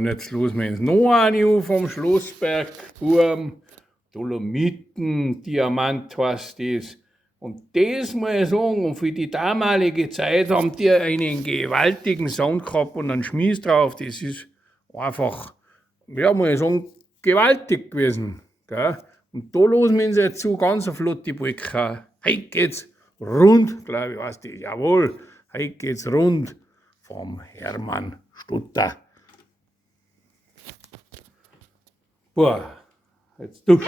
und jetzt los wir ins noch eine auf vom Schlossberg, Burm, Dolomiten, Diamant heißt das. Und das muss ich sagen, und für die damalige Zeit haben die einen gewaltigen Sound gehabt und einen Schmies drauf. Das ist einfach, ja, muss ich sagen, gewaltig gewesen. Gell? Und da losen wir uns jetzt so ganz eine flotte Polka. Heute geht's rund, glaube ich, heißt das. Jawohl, heute geht's rund vom Hermann Stutter. Boah, jetzt du.